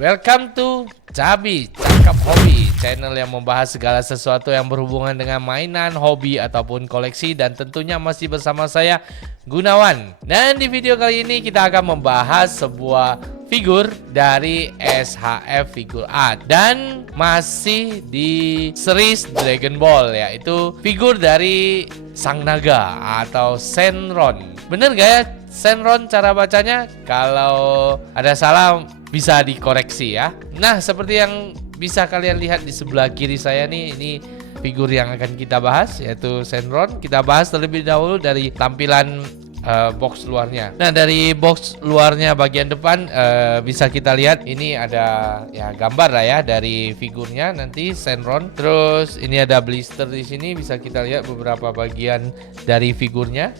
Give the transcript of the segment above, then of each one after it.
Welcome to Cabi Cakap Hobi, channel yang membahas segala sesuatu yang berhubungan dengan mainan, hobi, ataupun koleksi. Dan tentunya masih bersama saya, Gunawan. Dan di video kali ini kita akan membahas sebuah figur dari SHF Figure Art. Dan masih di series Dragon Ball, yaitu figur dari Sang Naga atau Shenron. Bener gak ya Shenron cara bacanya? Kalau ada salah bisa dikoreksi ya. Nah, seperti yang bisa kalian lihat di sebelah kiri saya nih, ini figur yang akan kita bahas, yaitu Shenron. Kita bahas terlebih dahulu dari tampilan box luarnya. Nah, dari box luarnya bagian depan bisa kita lihat ini ada ya gambar lah ya dari figurnya nanti Shenron. Terus ini ada blister di sini, bisa kita lihat beberapa bagian dari figurnya.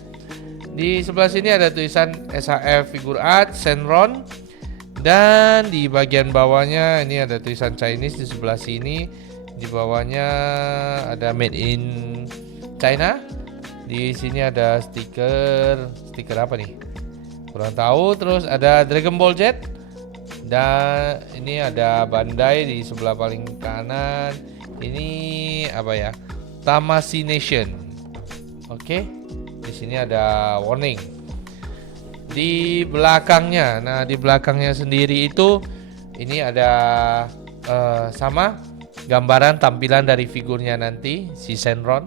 Di sebelah sini ada tulisan SHF Figure Art Shenron. Dan di bagian bawahnya ini ada tulisan Chinese di sebelah sini. Di bawahnya ada Made in China. Di sini ada stiker apa nih? Kurang tahu. Terus ada Dragon Ball Z. Dan ini ada Bandai di sebelah paling kanan. Ini apa ya? Tamashii Nation. Oke. Di sini ada warning. Di belakangnya, nah di belakangnya sendiri itu ini ada sama gambaran tampilan dari figurnya nanti si Shenron.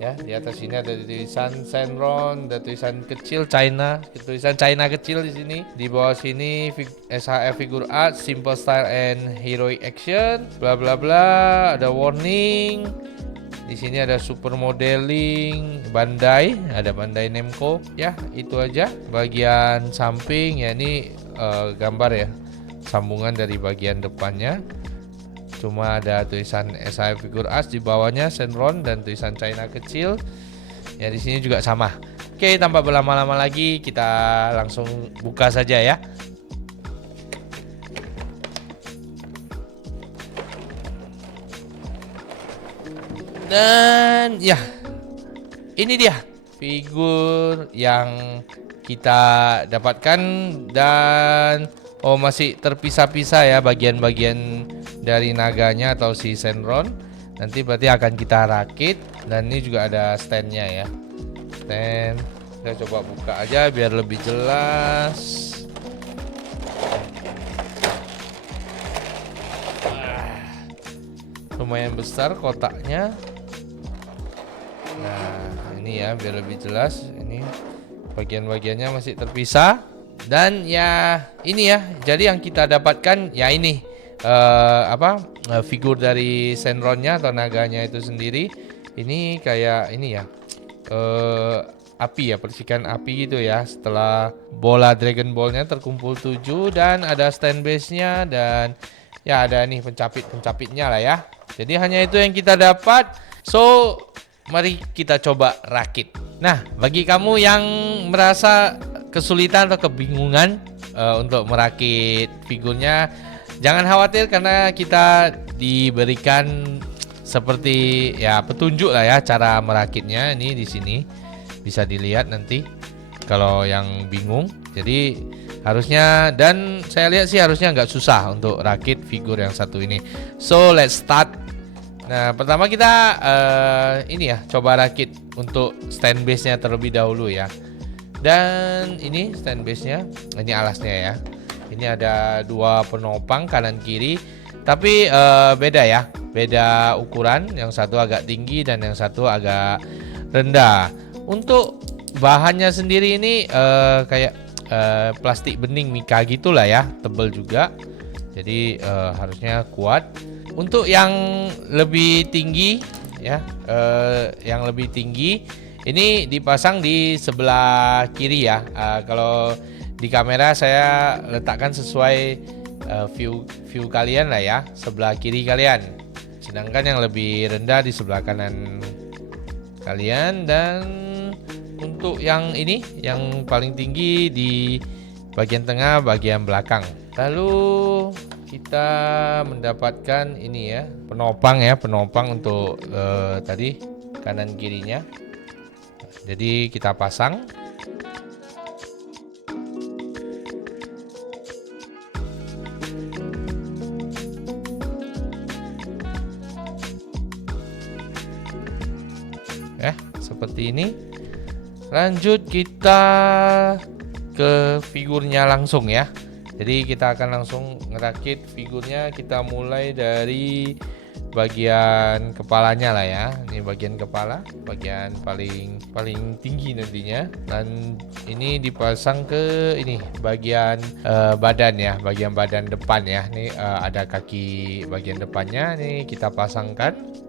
Ya, di atas sini ada tulisan Shenron, ada tulisan kecil China, tulisan China kecil di sini. Di bawah sini SHF Figure Art, Simple Style and Heroic Action, bla bla bla, ada warning. Di sini ada super modeling Bandai, ada Bandai Namco. Ya, itu aja. Bagian samping ya ini gambar ya, sambungan dari bagian depannya. Cuma ada tulisan SHF Figure Art, di bawahnya Shenron dan tulisan China kecil. Ya, di sini juga sama. Oke, tanpa berlama-lama lagi kita langsung buka saja ya. Dan ya, ini dia figur yang kita dapatkan. Dan masih terpisah-pisah ya bagian-bagian dari naganya atau si Shenron. Nanti berarti akan kita rakit. Dan ini juga ada standnya ya. Stand. Kita coba buka aja biar lebih jelas. Lumayan besar kotaknya. Nah, ini ya biar lebih jelas. Ini bagian-bagiannya masih terpisah. Dan ya ini ya, jadi yang kita dapatkan ya ini figur dari Shenronnya atau naganya itu sendiri. Ini kayak ini ya, api ya, percikan api gitu ya. Setelah bola Dragon Ball-nya terkumpul 7. Dan ada stand base-nya. Dan ya ada nih pencapit-pencapitnya lah ya. Jadi hanya itu yang kita dapat. So mari kita coba rakit. Nah, bagi kamu yang merasa kesulitan atau kebingungan untuk merakit figurnya, jangan khawatir karena kita diberikan seperti ya petunjuk lah ya cara merakitnya. Ini di sini bisa dilihat nanti kalau yang bingung. Jadi harusnya, dan saya lihat sih harusnya nggak susah untuk rakit figur yang satu ini. So let's start. Nah, pertama kita ini ya, coba rakit untuk stand base-nya terlebih dahulu ya. Dan ini stand base-nya, ini alasnya ya. Ini ada dua penopang kanan kiri, tapi beda ya, beda ukuran. Yang satu agak tinggi dan yang satu agak rendah. Untuk bahannya sendiri ini kayak plastik bening mika gitulah ya, tebal juga. Jadi harusnya kuat. Untuk yang lebih tinggi ya, yang lebih tinggi ini dipasang di sebelah kiri ya. Kalau di kamera saya letakkan sesuai view kalian lah ya, sebelah kiri kalian. Sedangkan yang lebih rendah di sebelah kanan kalian. Dan untuk yang ini, yang paling tinggi di bagian tengah, bagian belakang. Lalu kita mendapatkan ini ya, penopang untuk tadi kanan kirinya. Jadi kita pasang. seperti ini. Lanjut kita ke figurnya langsung ya. Jadi kita akan langsung ngerakit figurnya. Kita mulai dari bagian kepalanya lah ya. Ini bagian kepala, bagian paling tinggi nantinya. Dan ini dipasang ke ini bagian badan ya, bagian badan depan ya. Ini ada kaki bagian depannya. Nih kita pasangkan.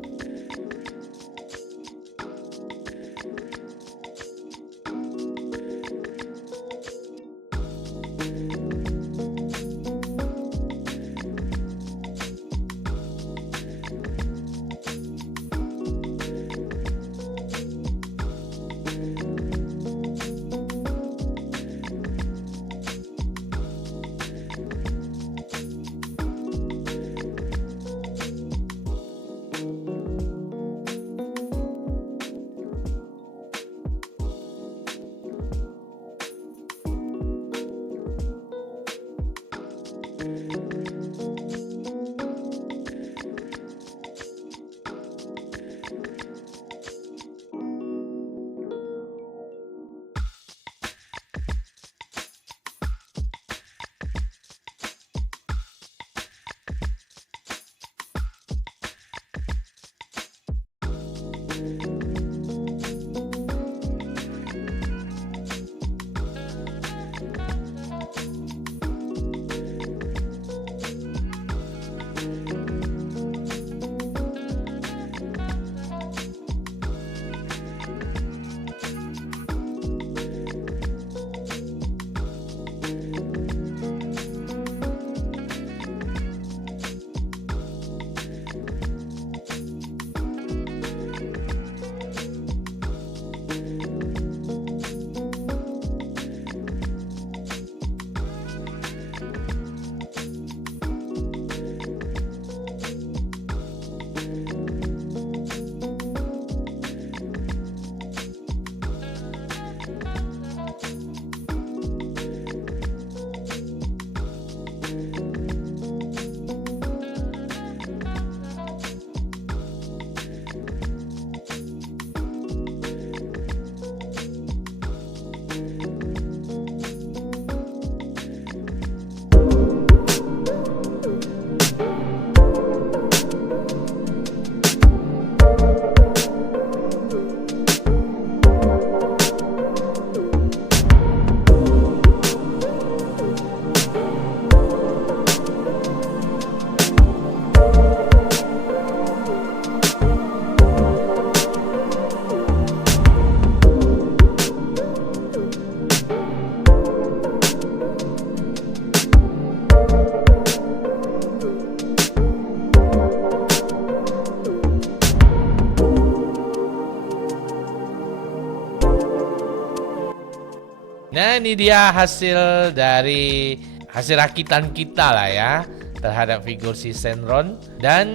Nah, ini dia hasil dari hasil rakitan kita lah ya terhadap figur si Shenron. Dan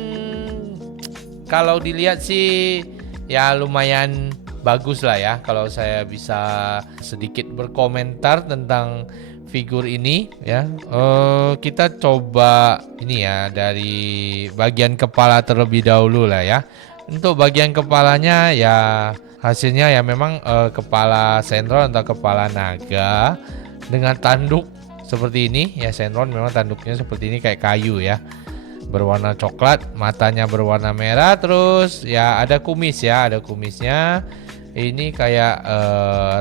kalau dilihat sih ya lumayan bagus lah ya. Kalau saya bisa sedikit berkomentar tentang figur ini ya. Kita coba ini ya dari bagian kepala terlebih dahulu lah ya. Untuk bagian kepalanya ya hasilnya ya memang kepala Shenron atau kepala naga dengan tanduk seperti ini ya. Shenron memang tanduknya seperti ini kayak kayu ya, berwarna coklat, matanya berwarna merah, terus ya ada kumis ya, ada kumisnya. Ini kayak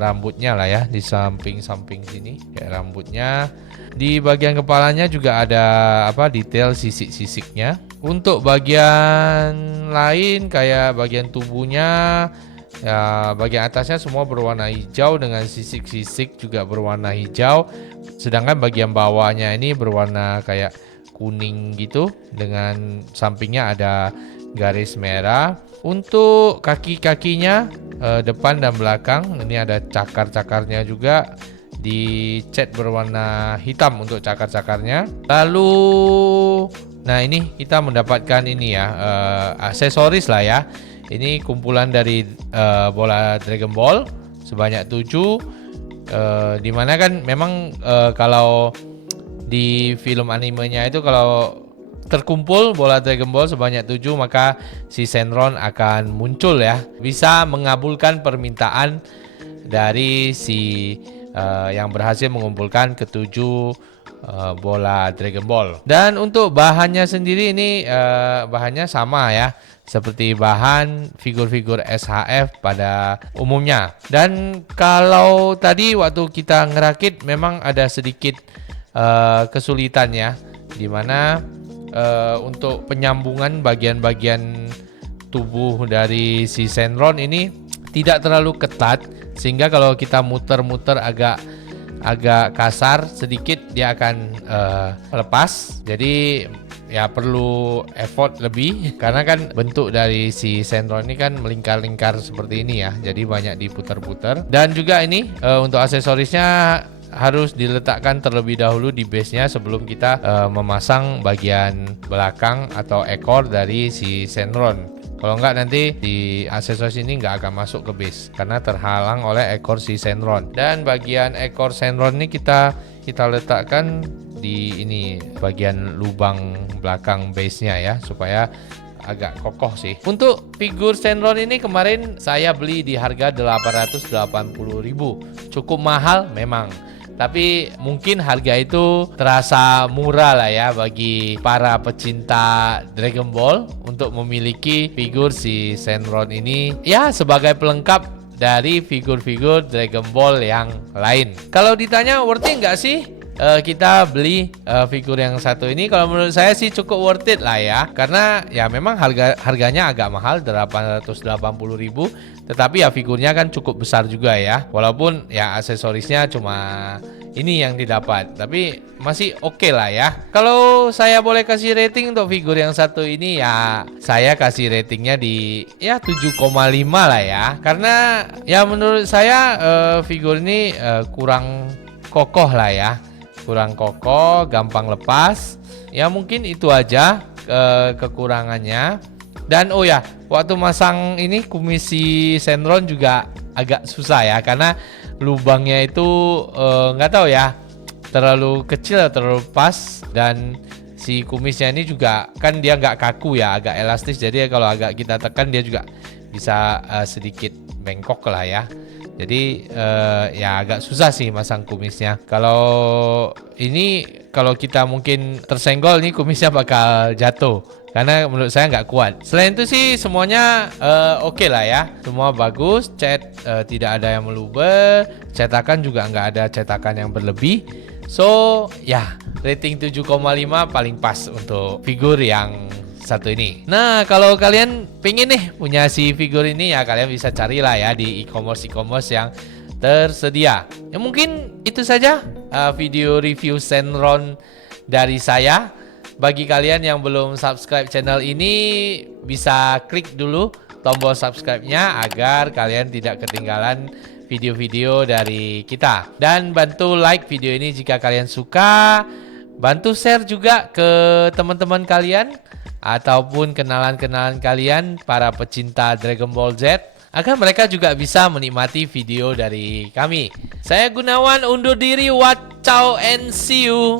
rambutnya lah ya di samping-samping sini kayak rambutnya. Di bagian kepalanya juga ada apa detail sisik-sisiknya. Untuk bagian lain kayak bagian tubuhnya ya, bagian atasnya semua berwarna hijau dengan sisik-sisik juga berwarna hijau. Sedangkan bagian bawahnya ini berwarna kayak kuning gitu dengan sampingnya ada garis merah. Untuk kaki-kakinya depan dan belakang ini ada cakar-cakarnya juga, dicat berwarna hitam untuk cakar-cakarnya. Lalu nah ini kita mendapatkan ini ya aksesoris lah ya. Ini kumpulan dari bola Dragon Ball sebanyak 7, dimana kan memang kalau di film animenya itu kalau terkumpul bola Dragon Ball sebanyak 7, maka si Shenron akan muncul ya. Bisa mengabulkan permintaan dari si yang berhasil mengumpulkan ketujuh bola Dragon Ball. Dan untuk bahannya sendiri ini bahannya sama ya, seperti bahan figur-figur SHF pada umumnya. Dan kalau tadi waktu kita ngerakit memang ada sedikit kesulitan ya, dimana untuk penyambungan bagian-bagian tubuh dari si Shenron ini tidak terlalu ketat, sehingga kalau kita muter-muter agak kasar sedikit dia akan lepas. Jadi ya perlu effort lebih karena kan bentuk dari si Shenron ini kan melingkar-lingkar seperti ini ya. Jadi banyak diputar-putar. Dan juga ini untuk aksesorisnya harus diletakkan terlebih dahulu di base-nya sebelum kita memasang bagian belakang atau ekor dari si Shenron. Kalau enggak nanti di aksesoris ini enggak akan masuk ke base karena terhalang oleh ekor si Shenron. Dan bagian ekor Shenron ini kita letakkan di ini bagian lubang belakang base-nya ya, supaya agak kokoh sih. Untuk figur Shenron ini kemarin saya beli di harga 880.000. Cukup mahal memang, tapi mungkin harga itu terasa murah lah ya bagi para pecinta Dragon Ball untuk memiliki figur si Shenron ini ya sebagai pelengkap dari figur-figur Dragon Ball yang lain. Kalau ditanya worth it nggak sih kita beli figur yang satu ini? Kalau menurut saya sih cukup worth it lah ya, karena ya memang harganya agak mahal 880.000, tetapi ya figurnya kan cukup besar juga ya, walaupun ya aksesorisnya cuma ini yang didapat, tapi masih oke lah ya. Kalau saya boleh kasih rating untuk figur yang satu ini ya, saya kasih ratingnya di ya 7,5 lah ya, karena ya menurut saya figur ini kurang kokoh lah ya, kurang kokoh, gampang lepas. Ya mungkin itu aja kekurangannya. Dan oh ya, waktu masang ini kumis si Shenron juga agak susah ya, karena lubangnya itu nggak tahu ya, terlalu kecil, terlalu pas. Dan si kumisnya ini juga kan dia nggak kaku ya, agak elastis, jadi kalau agak kita tekan dia juga bisa sedikit bengkok lah ya. Jadi ya agak susah sih masang kumisnya. Kalau ini kalau kita mungkin tersenggol nih kumisnya bakal jatuh, karena menurut saya nggak kuat. Selain itu sih semuanya oke lah ya, semua bagus. Cat tidak ada yang meluber, cetakan juga nggak ada cetakan yang berlebih. So ya rating 7,5 paling pas untuk figur yang satu ini. Nah, kalau kalian pengen nih punya si figur ini ya, kalian bisa carilah ya di e-commerce yang tersedia. Ya mungkin itu saja video review Shenron dari saya. Bagi kalian yang belum subscribe channel ini, bisa klik dulu tombol subscribe-nya agar kalian tidak ketinggalan video-video dari kita. Dan bantu like video ini jika kalian suka. Bantu share juga ke teman-teman kalian ataupun kenalan-kenalan kalian para pecinta Dragon Ball Z, agar mereka juga bisa menikmati video dari kami. Saya Gunawan undur diri. Watchau and see you.